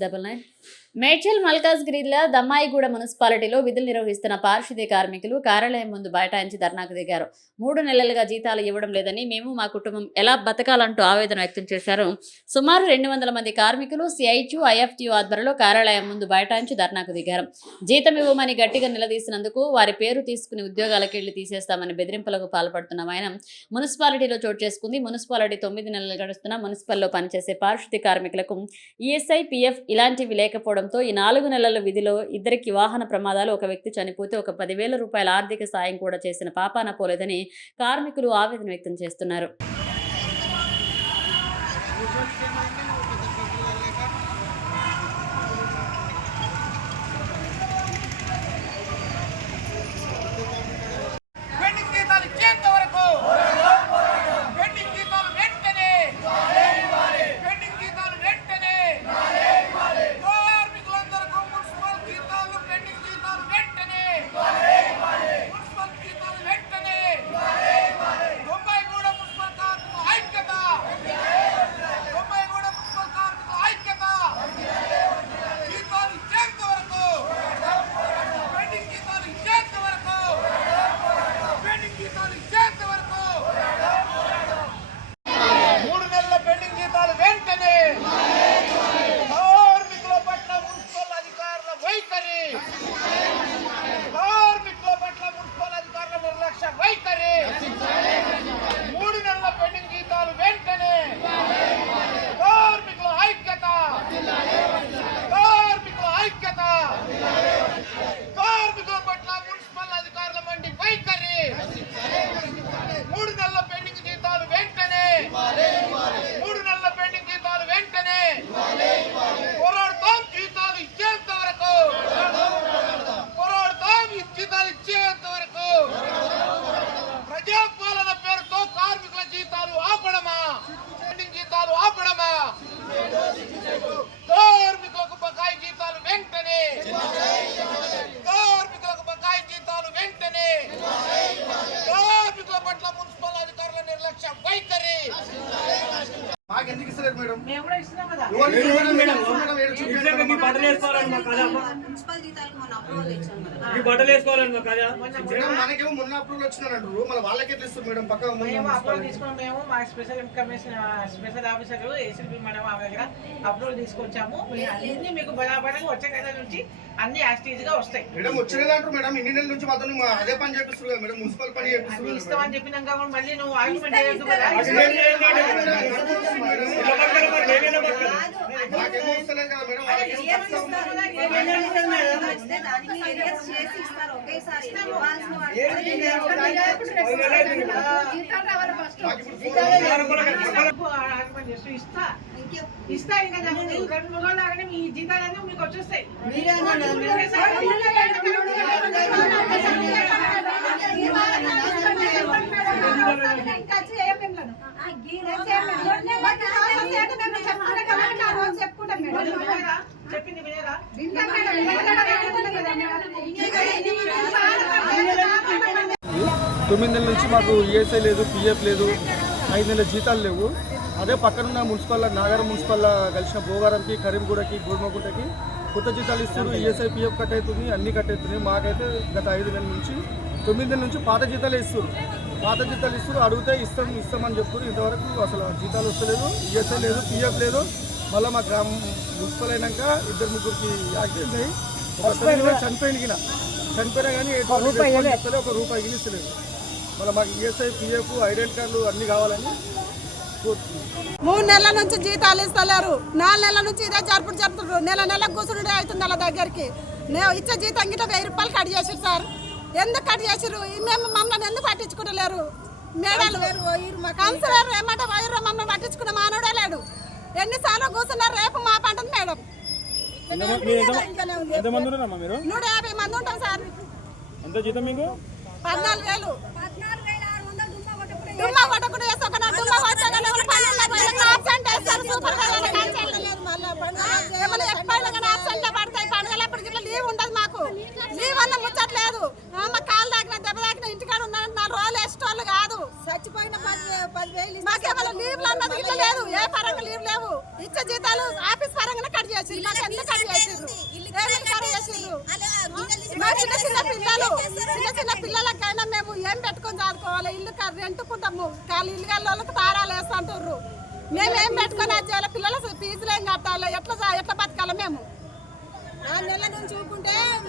Double nine Medchal మల్కాజ్గిరిలో దమ్మాయిగూడ మున్సిపాలిటీలో విధులు నిర్వహిస్తున్న పారిశుద్ధ్య కార్మికులు కార్యాలయం ముందు బైఠాయించి ధర్నాకు దిగారు. మూడు నెలలుగా జీతాలు ఇవ్వడం లేదని మేము మా కుటుంబం ఎలా బతకాలంటూ ఆవేదన వ్యక్తం చేశారు. సుమారు రెండు వందల మంది కార్మికులు సిఐటియు ఐఎఫ్టియు ఆధ్వర్యంలో కార్యాలయం ముందు బైఠాయించి ధర్నాకు దిగారు. జీతం ఇవ్వమని గట్టిగా నిలదీసినందుకు వారి పేరు తీసుకుని ఉద్యోగాలకు వెళ్ళి తీసేస్తామని బెదిరింపులకు పాల్పడుతున్న ఆయన మున్సిపాలిటీలో చోటు చేసుకుంది. మున్సిపాలిటీ తొమ్మిది నెలలు గడుస్తున్న మున్సిపల్లో పనిచేసే పారిశుద్ధ్య కార్మికులకు ఈఎస్ఐ పిఎఫ్ ఇలాంటివి రావడంతో ఈ నాలుగు నెలల విధిలో ఇద్దరికి వాహన ప్రమాదాలు ఒక వ్యక్తి చనిపోతే ఒక పదివేల రూపాయల ఆర్థిక సాయం కూడా చేసిన పాపాన పోలేదని కార్మికులు ఆవేదన వ్యక్తం చేస్తున్నారు పెండింగ్ జీతాలు ఇచ్చేంత వరకు పెండింగ్ జీతాలు వెంటనే పెండింగ్ జీతాలు వెంటనే కార్మికులందరికీ మున్సిపల్ జీతాలు పెండింగ్ జీతాలు వెంటనే మున్సిపల్ జీతాలు వెంటనే తొంభైగూడ మున్సిపల్ కార్మికుల ఐక్యత తొంభైగూడ మున్సిపల్ కార్మికుల ఐక్యత జీతాలు ఇచ్చేంత వరకు పెండింగ్ జీతాలు ఇచ్చేంత వరకు పెండింగ్ జీతాలు ఇచ్చేంత వరకు మూడు నెలల పెండింగ్ జీతాలు వెంటనే కార్మికుల పట్ల మున్సిపల్ అధికారుల వైఖరి కార్మికుల పట్ల మున్సిపల్ అధికారుల నిర్లక్ష్య వైఖరి మూడు నెలల పెండింగ్ జీతాలు వెంటనే కార్మికుల ఐక్యత కార్మికుల ఐక్యత కార్మికుల పట్ల మున్సిపల్ అధికారుల మండి వైఖరి మూడు నెలల పెండింగ్ జీతాలు వెంటనే మూడు నెలల పెండింగ్ జీతాలు వెంటనే పోరాడతాం జీతాలు ఇచ్చేంత వరకు పోరాడతాం ఈ జీతాలు ఇచ్చేంత వరకు ప్రజాపాలన పేరుతో కార్మికుల జీతాలు ఆపడమా పెండింగ్ జీతాలు ఆపడమా కార్మికులకు బకాయి జీతాలు వెంటనే కార్మికులకు బకాయి జీతాలు వెంటనే కార్మికుల పట్ల మున్సిపల్ అధికారుల నిర్లక్ష్య వైఖరి మాకెందుకు ఇస్తలేదు మేడం. మేము కూడా ఇస్తున్నాం కదా. మీ బట్టలు వేసుకోవాలని మాకు కదా మేడం మనకేమో మొన్న అప్రూవల్ వచ్చినారంటారు మళ్ళీ వాళ్ళకే తెస్తారు మేడం పక్క మేము అప్రూవల్ తీసుకున్నాం. మేము మా special information special officer ACP madam ఆమె దగ్గర అప్రూవల్ తీసుకొచ్చాము. అన్ని మీకు బరాబరంగా వచ్చే నెల నుంచి అన్ని యాస్టీజ్గా వస్తాయి. మేడం వచ్చిన అంటారు మేడం. ఇన్ని నెలల నుంచి మాతో మా అదే పని చేపిస్తారు మేడం మున్సిపల్ పని చేపిస్తారు ఇస్తామని చెప్పినాక కూడా మళ్ళీ నువ్వు ఆర్గ్యుమెంట్ చేయొద్దు కదా? మాకేమో వస్తలేదు కదా మేడం. చేసి ఇస్తారు ఒకేసారి ఇవ్వాల్సిన ఇస్తా ఇంకా రెండు మూడు మీ జీతాలన్నీ మీకు వచ్చేస్తాయి చెప్పింది వినేరా? తొమ్మిది నెలల నుంచి మాకు ఈఎస్ఐ లేదు పిఎఫ్ లేదు ఐదు నెలల జీతాలు లేవు. అదే పక్కనున్న మున్సిపల్ నాగరం మున్సిపల్ కలిసిన భోగారంకి కరీంగూడకి గోడమగుంటకి కొత్త జీతాలు ఇస్తారు ఈఎస్ఐ పిఎఫ్ కట్ అవుతుంది అన్ని కట్ అవుతున్నాయి మాకైతే గత ఐదు నెలల నుంచి తొమ్మిది నెలల నుంచి పాత జీతాలు ఇస్తారు పాత జీతాలు ఇస్తారు అడిగితే ఇస్తాం ఇస్తామని చెప్తారు ఇంతవరకు అసలు జీతాలు వస్తలేదు ఈఎస్ఐ లేదు పిఎఫ్ లేదు. మళ్ళీ మా గ్రామం మున్సిపల్ అయినాక ఇద్దరు ముగ్గురికి యాక్సిడెంట్ అయ్యి చనిపోయింది గిన. చనిపోయినా కానీ ఒక రూపాయి గిలిస్తలేదు మళ్ళీ మాకు ఈఎస్ఐ పిఎఫ్ ఐడెంటి కార్డులు అన్నీ కావాలని మూడు నెలల నుంచి జీతాలు ఇస్తలేరు. నాలుగు నెలల నుంచి ఇదే జరుపుడు జరుపుతుండ్రు. నెల నెల కూర్చుండే అవుతుంది వాళ్ళ దగ్గరికి. నేను ఇచ్చే జీతం గిట్ట వెయ్యి రూపాయలు కట్ చేసిరు సార్. ఎందుకు కట్ చేసిరు మేము మమ్మల్ని ఎందుకు పట్టించుకుంటలేరు మేడాలు కౌన్సిలర్ ఏమంటే వైరు మమ్మల్ని పట్టించుకున్న మానవుడే ఎంతమంది ఉన్నారమ్మా మీరు? నూట యాభై మంది ఉంటాం సార్. ఎంత జీతం మీకు? పద్నాలుగు వేలు. దుమ్మ కొట్టకుండా వేసి ఒక నా దుమ్మ పోయినా absent వేస్తారు, ఎప్పుడైనా కానీ పడతాయి ఇట్లా లీవ్ ఉండదు మాకు. లీవ్ వల్ల ముచ్చట్లేదు ఆ, మా కాలు తాకిన దెబ్బ తాకిన ఇంటికాడ ఉన్నాను నాలుగు రోజులు వేసేటోళ్ళు కాదు. చచ్చిపోయిన పదివేలు మాకేమైనా లీవ్లు అన్నది ఇట్లా లేదు. ఏ పరంగా లీవ్ లేవు. ఇచ్చే జీతాలు ఆఫీస్ పరంగానే కట్ చేసి మాకు ఎంత చిన్న చిన్న పిల్లలు చిన్న చిన్న పిల్లలకైనా మేము ఏం పెట్టుకొని చదువుకోవాలి? ఇల్లు క- రెంటుకుంటాము కాళ్ళు ఇల్లు గల్ల వాళ్ళకి తారాలు వేస్తుంటారు మేము ఏం పెట్టుకొని అది చేయాలి? పిల్లల ఫీజులు ఏం కట్టాలి? ఎట్లా ఎట్లా బతకాలి మేము? నెల నుంచి చూపుకుంటే